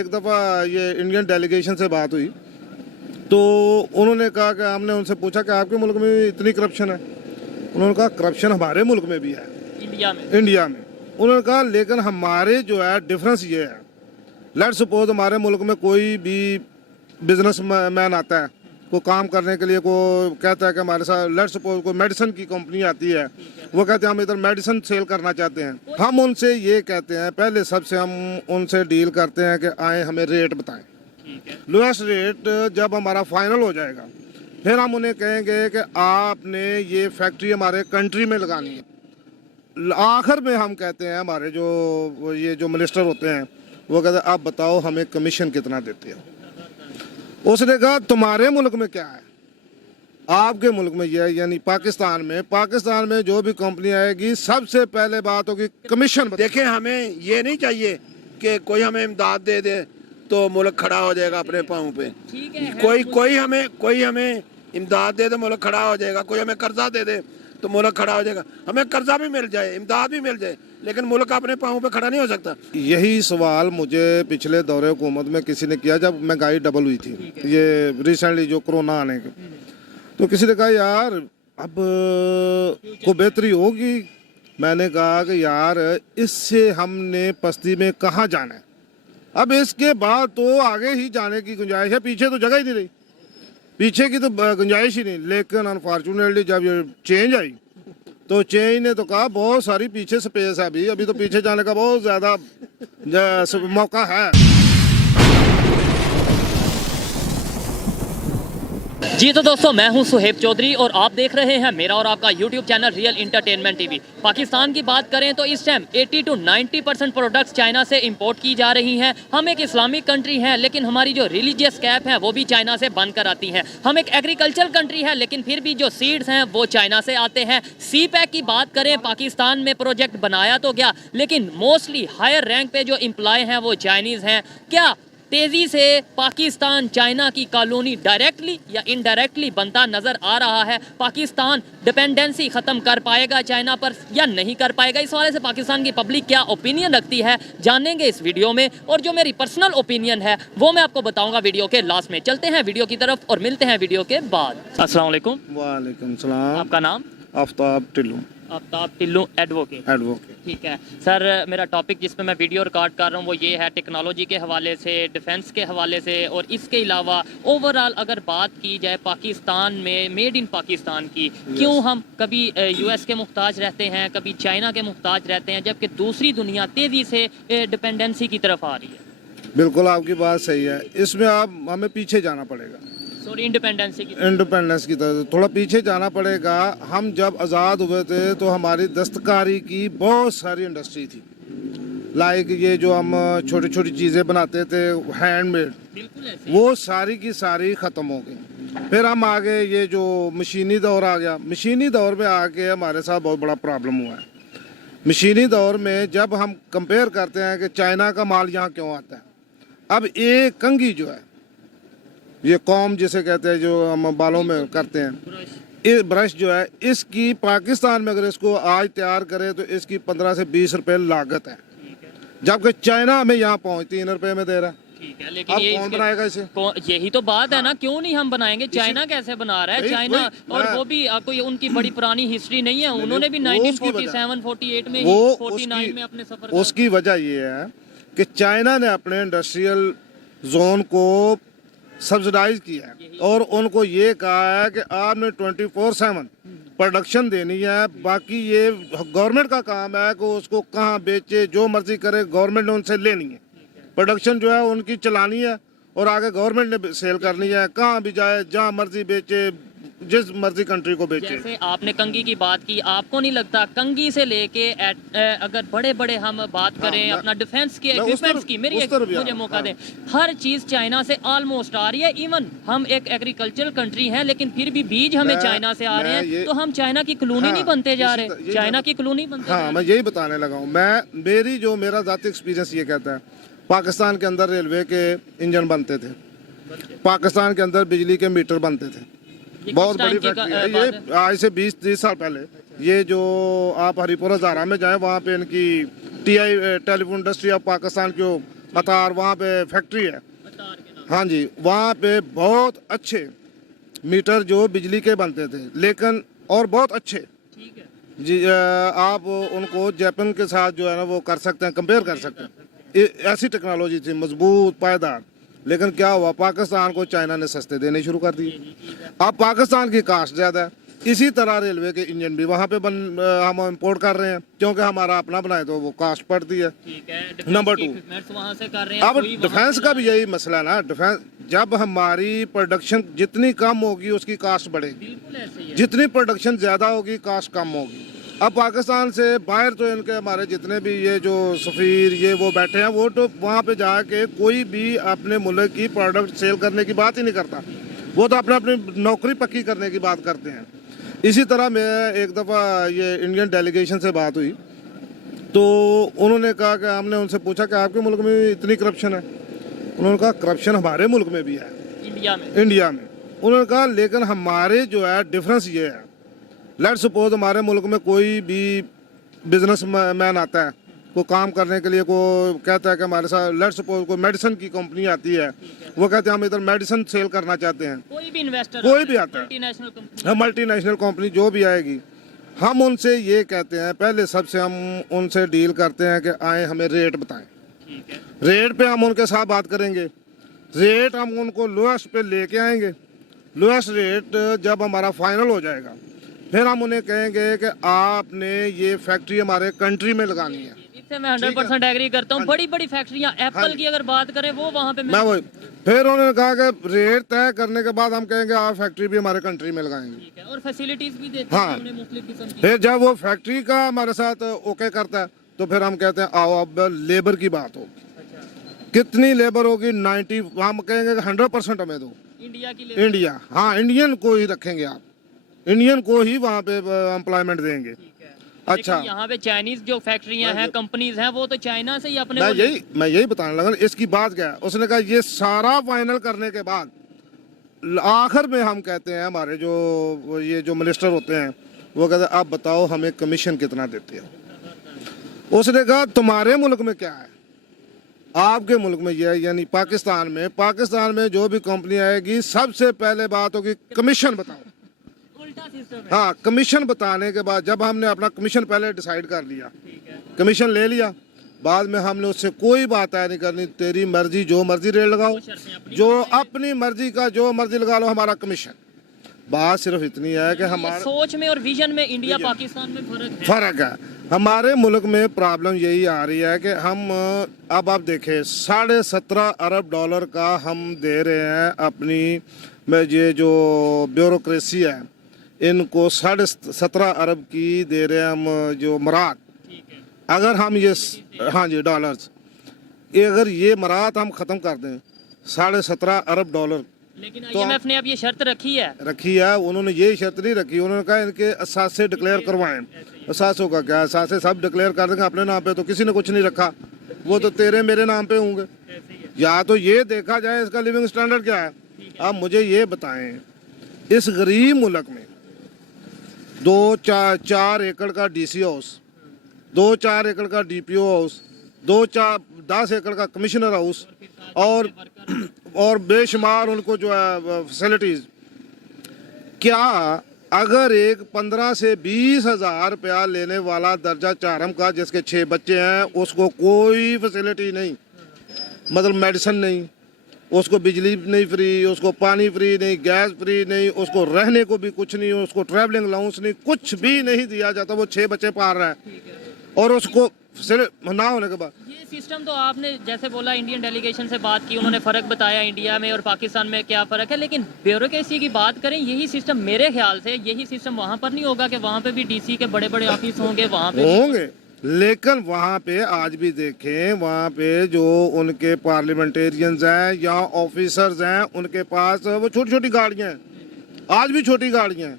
एक दफ़ा ये इंडियन डेलीगेशन से बात हुई तो उन्होंने कहा कि हमने उनसे पूछा कि आपके मुल्क में इतनी करप्शन है। उन्होंने कहा करप्शन हमारे मुल्क में भी है, इंडिया में। उन्होंने कहा लेकिन हमारे जो है डिफरेंस ये है, लेट्स सपोज हमारे मुल्क में कोई भी बिजनेस मैन आता है, कोई काम करने के लिए, को कहता है कि हमारे साथ लेट्स सपोज कोई मेडिसिन की कंपनी आती है, वो कहते हैं हम इधर मेडिसिन सेल करना चाहते हैं। हम उनसे ये कहते हैं, पहले सबसे हम उनसे डील करते हैं कि आए हमें रेट बताएं, लोएस्ट रेट। जब हमारा फाइनल हो जाएगा फिर हम उन्हें कहेंगे कि आपने ये फैक्ट्री हमारे कंट्री में लगानी है। आखिर में हम कहते हैं, हमारे जो ये जो मिनिस्टर होते हैं वो कहते हैं आप बताओ हमें कमीशन कितना देते हो। उसने कहा तुम्हारे मुल्क में क्या है, आपके मुल्क में यह है, यानी पाकिस्तान में जो भी कंपनी आएगी सबसे पहले बात होगी कमीशन। देखें, हमें ये नहीं चाहिए कि कोई हमें इमदाद दे दे तो मुल्क खड़ा हो जाएगा अपने पाँव पे। कोई हमें इमदाद दे दे मुल्क खड़ा हो जाएगा, कोई हमें कर्जा दे दे तो मुल्क खड़ा हो जाएगा। हमें कर्जा भी मिल जाए, इमदाद भी मिल जाए, लेकिन मुल्क अपने पाँव पे खड़ा नहीं हो सकता। यही सवाल मुझे पिछले दौरे हुकूमत में किसी ने किया जब महंगाई डबल हुई थी, ये रिसेंटली जो कोरोना आने के, तो किसी ने कहा यार अब को बेहतरी होगी। मैंने कहा कि यार इससे हमने पस्ती में कहाँ जाना है, अब इसके बाद तो आगे ही जाने की गुंजाइश है, पीछे तो जगह ही नहीं रही, पीछे की तो गुंजाइश ही नहीं। लेकिन अनफॉर्चुनेटली जब ये चेंज आई तो चेंज ने तो कहा बहुत सारी पीछे स्पेस है, अभी तो पीछे जाने का बहुत ज़्यादा मौका है। जी तो दोस्तों, मैं हूं सुहेब चौधरी और आप देख रहे हैं मेरा और आपका YouTube channel real entertainment TV. Pakistan की बात करें तो इस टाइम 80 to 90% प्रोडक्ट्स चाइना से इंपोर्ट की जा रही हैं। हम एक इस्लामिक कंट्री हैं लेकिन हमारी जो रिलीजियस कैप है वो भी चाइना से बन कर आती हैं। हम एक एग्रीकल्चर कंट्री है लेकिन फिर भी जो सीड्स हैं वो चाइना से आते हैं। सी पैक की बात करें, पाकिस्तान में प्रोजेक्ट बनाया तो गया लेकिन मोस्टली हायर रैंक पे जो एम्प्लॉय हैं वो चाइनीज़ हैं। क्या तेज़ी से पाकिस्तान चाइना की कॉलोनी डायरेक्टली या इनडायरेक्टली बनता नज़र आ रहा है? पाकिस्तान डिपेंडेंसी ख़त्म कर पाएगा चाइना पर या नहीं कर पाएगा? इस हवाले से पाकिस्तान की पब्लिक क्या ओपिनियन रखती है जानेंगे इस वीडियो में, और जो मेरी पर्सनल ओपिनियन है वो मैं आपको बताऊंगा वीडियो के लास्ट में। चलते हैं वीडियो की तरफ और मिलते हैं वीडियो के बाद। अस्सलाम वालेकुम। वालेकुम सलाम। आपका नाम? आफ्ताब टिल्लू। आफ्ताब टिल्लू, एडवोकेट। ठीक है सर, मेरा टॉपिक जिस पे मैं वीडियो रिकॉर्ड कर रहा हूँ वो ये है टेक्नोलॉजी के हवाले से, डिफेंस के हवाले से, और इसके अलावा ओवरऑल अगर बात की जाए पाकिस्तान में मेड इन पाकिस्तान की, क्यों हम कभी यूएस के मुहताज रहते हैं, कभी चाइना के मुहताज रहते हैं, जबकि दूसरी दुनिया तेज़ी से डिपेंडेंसी की तरफ आ रही है? बिल्कुल आपकी बात सही है, इसमें आप हमें पीछे जाना पड़ेगा, इंडिपेंडेंस की तरह थोड़ा पीछे जाना पड़ेगा। हम जब आज़ाद हुए थे तो हमारी दस्तकारी की बहुत सारी इंडस्ट्री थी, लाइक ये जो हम छोटी छोटी चीज़ें बनाते थे हैंडमेड, वो सारी की सारी ख़त्म हो गई। फिर हम आगे ये जो मशीनी दौर आ गया, मशीनी दौर में आके हमारे साथ बहुत बड़ा प्रॉब्लम हुआ है। मशीनी दौर में जब हम कंपेयर करते हैं कि चाइना का माल यहाँ क्यों आता है, अब एक कंघी जो है, ये कॉम जिसे कहते हैं जो हम बालों में करते हैं, ये ब्रश जो है, इसकी पाकिस्तान में अगर इसको आज तैयार करें तो इसकी 15 से 20 रुपए लागत है, जबकि चाइना हमें यहाँ पहुँच 3 रुपए में दे रहा है। ठीक है, लेकिन अब ये कौन बनाएगा इसे? यही तो बात है ना, क्यों नहीं हम बनाएंगे? चाइना कैसे बना रहा है? चाइना और वो भी आपको ये उनकी बड़ी पुरानी हिस्ट्री नहीं है, उन्होंने भी 1947 48 में 49 में अपने सफर। उसकी वजह ये है कि चाइना ने अपने इंडस्ट्रियल जोन को सब्सिडाइज किया है और उनको ये कहा है कि आपने 24/7 प्रोडक्शन देनी है, बाकी ये गवर्नमेंट का काम है कि उसको कहाँ बेचे, जो मर्जी करे, गवर्नमेंट ने उनसे लेनी है, प्रोडक्शन जो है उनकी चलानी है और आगे गवर्नमेंट ने सेल करनी है, कहाँ भी जाए, जहाँ मर्जी बेचे, जिस मर्जी कंट्री को बेचे। जैसे आपने कंघी की बात की, आपको नहीं लगता कंघी से लेके अगर बड़े बड़े हम बात करें अपना डिफेंस के इक्विपमेंट्स की, मुझे मौका दें, हर चीज चाइना से ऑलमोस्ट आ रही है। इवन हम एक एग्रीकल्चरल कंट्री हैं लेकिन फिर भी बीज हमें चाइना से आ रहे हैं, तो हम चाइना की कॉलोनी नहीं बनते जा रहे, चाइना की कॉलोनी बनते। हाँ, मैं यही बताने लगा हूँ। मेरा ज़ाती एक्सपीरियंस ये कहता है, पाकिस्तान के अंदर रेलवे के इंजन बनते थे, पाकिस्तान के अंदर बिजली के मीटर बनते थे, बहुत बड़ी फैक्ट्री है ये। आज से 20-30 साल पहले ये जो आप हरिपुरा ज़ारा में जाए, वहाँ पे इनकी TI telephone industry of Pakistan की अतार, वहाँ पे फैक्ट्री है। अतार के नाम। हाँ जी, वहाँ पे बहुत अच्छे मीटर जो बिजली के बनते थे, लेकिन और बहुत अच्छे ठीक है। जी। आप उनको जापान के साथ जो है ना वो कर सकते हैं, कंपेयर कर सकते हैं। ऐसी टेक्नोलॉजी थी, मजबूत, पायदार। लेकिन क्या हुआ, पाकिस्तान को चाइना ने सस्ते देने शुरू कर दिए। अब पाकिस्तान की कास्ट ज़्यादा है, इसी तरह रेलवे के इंजन भी वहाँ पे हम इंपोर्ट कर रहे हैं, क्योंकि हमारा अपना बनाए तो वो कास्ट पड़ती है। ठीक है। नंबर 2, वहाँ से कर रहे हैं। अब कोई वहाँ डिफेंस से का भी यही मसला है ना। डिफेंस जब हमारी प्रोडक्शन जितनी कम होगी उसकी कास्ट बढ़ेगी, बिल्कुल ऐसे ही है। जितनी प्रोडक्शन ज़्यादा होगी कास्ट कम होगी। अब पाकिस्तान से बाहर तो इनके हमारे जितने भी ये जो सफ़ीर ये वो बैठे हैं, वो तो वहाँ पे जाके कोई भी अपने मुल्क की प्रोडक्ट सेल करने की बात ही नहीं करता। वो तो अपने अपनी नौकरी पक्की करने की बात करते हैं। इसी तरह मैं एक दफ़ा ये इंडियन डेलीगेशन से बात हुई, तो उन्होंने कहा कि हमने उनसे पूछा कि आपके मुल्क में इतनी करप्शन है। उन्होंने कहा करप्शन हमारे मुल्क में भी है, इंडिया में। उन्होंने कहा लेकिन हमारे जो है डिफरेंस ये है, लेट सपोज हमारे मुल्क में कोई भी बिजनेस मैन आता है, को काम करने के लिए, को कहता है कि हमारे साथ, लेट सपोज कोई मेडिसिन की कंपनी आती है, वो कहते हैं हम इधर मेडिसिन सेल करना चाहते हैं। कोई भी इन्वेस्टर, कोई भी आता है, मल्टीनेशनल कंपनी, हम मल्टीनेशनल कंपनी जो भी आएगी, हम उनसे ये कहते हैं, पहले सबसे हम उनसे डील करते हैं कि आए हमें रेट बताएं। ठीक है। रेट पे हम उनके साथ बात करेंगे, रेट हम उनको लोएस्ट पे लेके आएंगे। लोएस्ट रेट जब हमारा फाइनल हो जाएगा, फिर हम उन्हें कहेंगे कि आपने ये फैक्ट्री हमारे कंट्री में लगानी है। इससे मैं 100% एग्री करता हूँ। बड़ी बड़ी फैक्ट्रियाँ, एप्पल की अगर बात करें, वो वहाँ पे मैं वही, फिर उन्होंने कहा कि रेट तय करने के बाद हम कहेंगे आप फैक्ट्री भी हमारे कंट्री में लगाएंगे। ठीक है। और फैसिलिटीज भी देते हाँ। हैं उन्हें मुख्तलिफ किस्म की। फिर जब वो फैक्ट्री का हमारे साथ ओके करता है, तो फिर हम कहते हैं आओ अब लेबर की बात हो। अच्छा। कितनी लेबर होगी? 90, हम कहेंगे कि 100% हमें दो। इंडिया की इंडिया, हाँ, इंडियन को ही रखेंगे आप, इंडियन को ही वहाँ पे एम्प्लॉयमेंट देंगे। अच्छा, यहाँ पे चाइनीज जो फैक्ट्रियाँ हैं, कंपनीज हैं, वो तो चाइना से ही अपने मैं यही बताने लगा। इसकी बात क्या है, उसने कहा ये सारा फाइनल करने के बाद आखिर में हम कहते हैं, हमारे जो ये जो मिनिस्टर होते हैं वो कहते हैं आप बताओ हमें कमीशन कितना देते हो। उसने कहा तुम्हारे मुल्क में क्या है, आपके मुल्क में यह है, यानी पाकिस्तान में जो भी कंपनी आएगी सबसे पहले बात होगी कमीशन बताओ। उल्टा सिस्टम है। हाँ, कमीशन बताने के बाद जब हमने अपना कमीशन पहले डिसाइड कर लिया, कमीशन ले लिया, बाद में हमने उससे कोई बात नहीं करनी, तेरी मर्जी, जो मर्जी रेट लगाओ, जो अपनी मर्जी का जो मर्जी लगा लो, हमारा कमीशन। बात सिर्फ इतनी है कि हमारा सोच में और विजन में इंडिया पाकिस्तान में फर्क है। हमारे मुल्क में प्रॉब्लम यही आ रही है कि हम अब आप देखें $17.5 अरब का हम दे रहे हैं अपनी ये जो ब्यूरोक्रेसी है, इनको 17.5 अरब की दे रहे हैं हम, जो मरात। अगर हम ये, हाँ जी, डॉलर्स, अगर ये मरात हम ख़त्म कर दें, $17.5 अरब। लेकिन IMF ने अब ये शर्त रखी है। उन्होंने ये शर्त नहीं रखी, उन्होंने कहा इनके असासे डिक्लेयर करवाएं। असासों का क्या, असासे सब डिक्लेयर कर देंगे अपने नाम पे, तो किसी ने कुछ नहीं रखा, वो तो तेरे मेरे नाम पे होंगे। या तो ये देखा जाए इसका लिविंग स्टैंडर्ड क्या है। आप मुझे ये बताएं, इस गरीब मुल्क में 2-4 एकड़ का DC हाउस, 2-4 एकड़ का DPO हाउस, 2-10 एकड़ का कमिश्नर हाउस, और बेशुमार उनको जो है फैसिलिटीज। क्या अगर एक 15 से 20 हज़ार रुपया लेने वाला दर्जा 4 का, जिसके 6 बच्चे हैं, उसको कोई फैसिलिटी नहीं, मतलब मेडिसिन नहीं, उसको बिजली नहीं फ्री, उसको पानी फ्री नहीं, गैस फ्री नहीं, उसको रहने को भी कुछ नहीं, उसको ट्रैवलिंग अलाउंस नहीं, कुछ भी नहीं दिया जाता, वो 6 बच्चे पाल रहा है, और उसको ना होने के बाद ये सिस्टम तो आपने जैसे बोला, इंडियन डेलीगेशन से बात की, उन्होंने फ़र्क बताया इंडिया में और पाकिस्तान में क्या फ़र्क है। लेकिन ब्यूरोक्रेसी की बात करें, यही सिस्टम मेरे ख्याल से यही सिस्टम वहाँ पर नहीं होगा कि वहाँ पे भी DC के बड़े बड़े ऑफिस होंगे, वहाँ पे होंगे, लेकिन वहाँ पे आज भी देखें, वहाँ पे जो उनके पार्लियामेंटेरियंस हैं या ऑफिसर्स हैं, उनके पास वो छोटी छोटी गाड़ियाँ हैं, आज भी छोटी गाड़ियाँ हैं।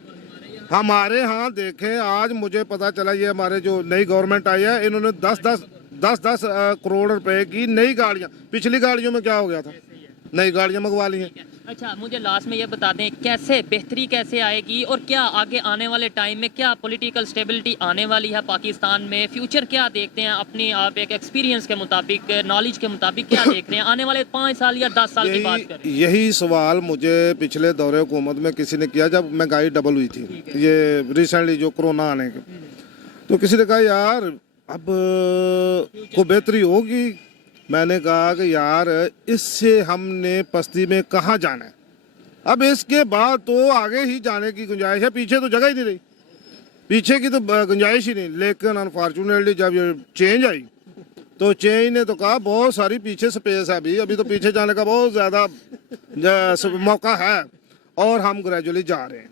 हमारे यहाँ देखें, आज मुझे पता चला, ये हमारे जो नई गवर्नमेंट आई है, इन्होंने 10 करोड़ रुपए की नई गाड़ियाँ, पिछली गाड़ियों में क्या हो गया था, नई गाड़ियाँ मंगवा ली हैं। अच्छा, मुझे लास्ट में ये बता दें कैसे बेहतरी कैसे आएगी और क्या आगे आने वाले टाइम में क्या पॉलिटिकल स्टेबिलिटी आने वाली है पाकिस्तान में, फ्यूचर क्या देखते हैं अपनी आप एक एक्सपीरियंस के मुताबिक, नॉलेज के मुताबिक क्या देख रहे हैं आने वाले 5 साल या 10 साल की बात करें? यही सवाल मुझे पिछले दौरे हुकूमत में किसी ने किया जब महंगाई डबल हुई थी, ये रिसेंटली जो कोरोना आने के, तो किसी ने कहा यार अब को बेहतरी होगी। मैंने कहा कि यार इससे हमने पस्ती में कहाँ जाना है, अब इसके बाद तो आगे ही जाने की गुंजाइश है, पीछे तो जगह ही नहीं रही, पीछे की तो गुंजाइश ही नहीं। लेकिन अनफॉर्चुनेटली जब ये चेंज आई तो चेंज ने तो कहा बहुत सारी पीछे स्पेस है, अभी तो पीछे जाने का बहुत ज़्यादा मौका है और हम ग्रेजुअली जा रहे हैं।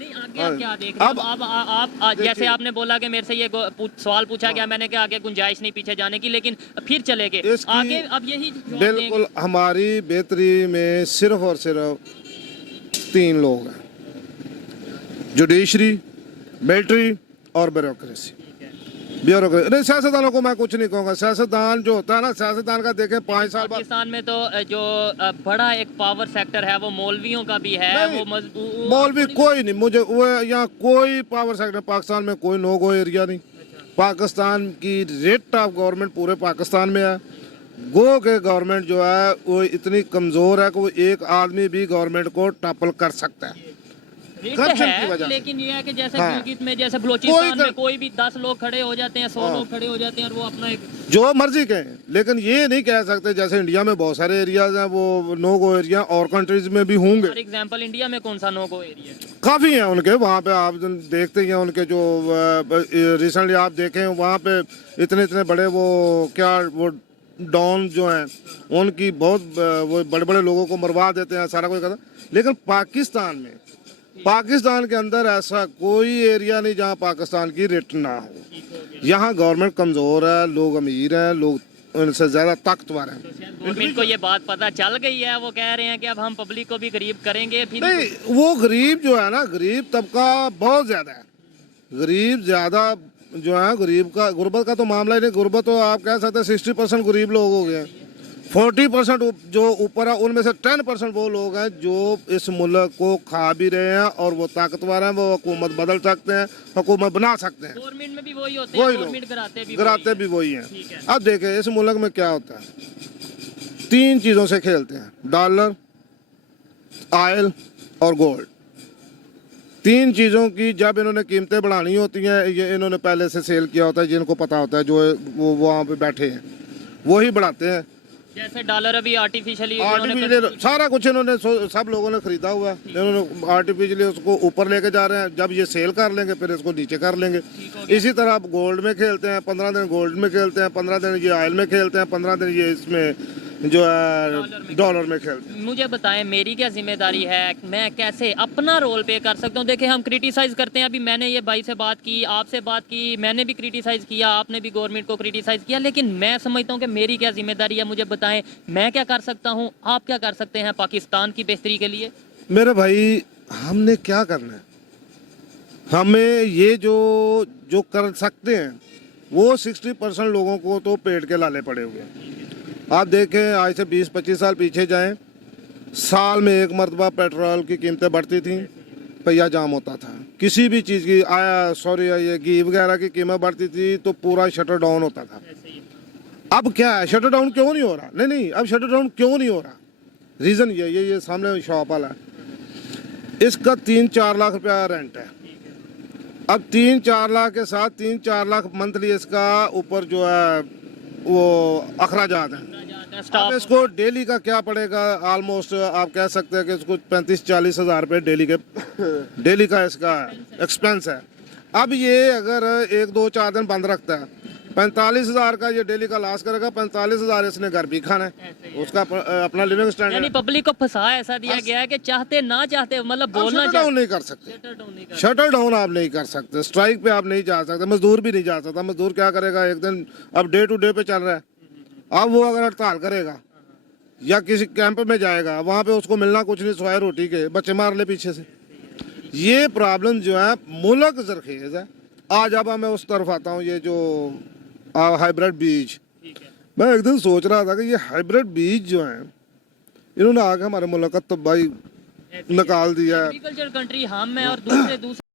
नहीं, आगे आप क्या देख रहे हैं? अब आप जैसे आपने बोला कि मेरे से ये सवाल पूछा गया, मैंने कहा आगे गुंजाइश नहीं पीछे जाने की, लेकिन फिर चले गए आगे। अब यही बिल्कुल हमारी बेहतरी में सिर्फ और सिर्फ 3 लोग हैं, जुडिशरी, मिलिट्री और ब्यूरोक्रेसी। नहीं, सियासतदानों को मैं कुछ नहीं कहूँगा, सियासतदान जो होता है ना, सियासतदान का देखें 5 साल बाद पाकिस्तान में तो जो बड़ा एक पावर सेक्टर है वो मौलवियों का भी है। वो मौलवी कोई नहीं, मुझे वो यहाँ कोई पावर सेक्टर पाकिस्तान में कोई नो गो एरिया नहीं। पाकिस्तान की रेट ऑफ गवर्नमेंट पूरे पाकिस्तान में है। गो के गवर्नमेंट जो है वो इतनी कमज़ोर है कि वो एक आदमी भी गवर्नमेंट को टॉपल कर सकता है करप्शन की वजह। लेकिन ये है कि जैसे गिलगित में, जैसे बलोचिस्तान में कोई भी 10 लोग खड़े हो जाते हैं, 100 लोग खड़े हो जाते हैं और वो अपना एक जो मर्जी कहें, लेकिन ये नहीं कह सकते जैसे इंडिया में बहुत सारे एरियाज हैं वो नो गो एरिया, और कंट्रीज में भी होंगे। फॉर एग्जांपल इंडिया में कौन सा नो गो एरिया? काफ़ी हैं उनके, वहाँ पे आप देखते हैं उनके जो रिसेंटली आप देखें वहाँ पे इतने बड़े वो क्या वो डॉन जो हैं उनकी बहुत वो बड़े बड़े लोगों को मरवा देते हैं, सारा कुछ करता। लेकिन पाकिस्तान के अंदर ऐसा कोई एरिया नहीं जहाँ पाकिस्तान की रेट ना हो। यहाँ गवर्नमेंट कमज़ोर है, लोग अमीर हैं, लोग उनसे ज़्यादा ताकतवर हैं। गवर्नमेंट को ये बात पता चल गई है, वो कह रहे हैं कि अब हम पब्लिक को भी गरीब करेंगे। फिर नहीं, वो गरीब जो है ना, गरीब तबका बहुत ज़्यादा है, गरीब ज़्यादा जो है, गरीब का गुर्बत का तो मामला ही नहीं। गुर्बत तो आप कह सकते हैं 60% गरीब लोग हो गए, 40% जो ऊपर है उनमें से 10% वो लोग हैं जो इस मुल्क को खा भी रहे हैं और वो ताकतवर हैं, वो हुकूमत बदल सकते हैं, हुकूमत बना सकते हैं। गवर्नमेंट में भी वही होते हैं, गवर्नमेंट गिराते भी वही हैं। अब देखें इस मुल्क में क्या होता है, 3 चीज़ों से खेलते हैं, डॉलर, ऑयल और गोल्ड। 3 चीज़ों की जब इन्होंने कीमतें बढ़ानी होती हैं, ये इन्होंने पहले से सेल किया होता है, जिनको पता होता है, जो वो वहाँ पे बैठे हैं वही बढ़ाते हैं। जैसे डॉलर अभी आर्टिफिशियली सारा कुछ इन्होंने सब लोगों ने खरीदा हुआ है, इन्होंने आर्टिफिशियली उसको ऊपर लेके जा रहे हैं। जब ये सेल कर लेंगे फिर इसको नीचे कर लेंगे। इसी तरह आप गोल्ड में खेलते हैं, 15 दिन गोल्ड में खेलते हैं, 15 दिन ये ऑयल में खेलते हैं, 15 दिन ये इसमें जो है डॉलर में खेलते हैं। मुझे बताएं मेरी क्या जिम्मेदारी है, मैं कैसे अपना रोल प्ले कर सकता हूँ? देखिए हम क्रिटिसाइज़ करते हैं, अभी मैंने ये भाई से बात की, आपसे बात की, मैंने भी क्रिटिसाइज़ किया, आपने भी गवर्नमेंट को क्रिटिसाइज़ किया, लेकिन मैं समझता हूँ कि मेरी क्या जिम्मेदारी है। मुझे बताएं मैं क्या कर सकता हूँ, आप क्या कर सकते हैं पाकिस्तान की बेहतरी के लिए? मेरे भाई हमने क्या करना है, हमें ये जो कर सकते हैं वो 60% लोगों को तो पेट के लाले पड़े हुए हैं। आप देखें आज से 20-25 साल पीछे जाएं, साल में 1 मरतबा पेट्रोल की कीमतें बढ़ती थी, पहिया जाम होता था, किसी भी चीज़ की ये घी वगैरह की कीमत बढ़ती थी तो पूरा शटर डाउन होता था। अब क्या है, शटर डाउन क्यों नहीं हो रहा? नहीं, अब शटर डाउन क्यों नहीं हो रहा? रीज़न ये सामने शॉप वाला है, इसका 3-4 लाख रुपया रेंट है। अब 3-4 लाख के साथ 3-4 लाख मंथली इसका ऊपर जो है वो अखराजात हैं। अब इसको डेली का क्या पड़ेगा, ऑलमोस्ट आप कह सकते हैं कि इसको 35-40 हज़ार रुपये डेली का इसका एक्सपेंस है। अब ये अगर 1-2-4 दिन बंद रखता है, 45 हज़ार का ये डेली का लॉस करेगा। 45 हज़ार इसने घर भी खाना है, उसका अपना लिविंग स्टैंडर्ड। यानी पब्लिक को फंसा ऐसा दिया गया है कि चाहते ना चाहते, मतलब बोलना शटर डाउन नहीं कर सकते, शटर डाउन आप नहीं कर सकते, स्ट्राइक पे आप नहीं जा सकते, मजदूर भी नहीं जा सकता। मजदूर क्या करेगा, एक दिन अब डे टू डे पे चल रहा है, अब वो अगर हड़ताल करेगा या किसी कैंप में जाएगा, वहाँ पे उसको मिलना कुछ नहीं सिवाय रोटी के, बच्चे मार ले पीछे से। ये प्रॉब्लम जो है मुल्क जरखेज है। आज अब मैं उस तरफ आता हूँ, ये जो हाइब्रिड बीज, मैं एक दिन सोच रहा था कि ये हाइब्रिड बीज जो हैं इन्होंने आके हमारे मुल्क का तो भाई निकाल दिया है। एग्रीकल्चर कंट्री हम है और दूसरे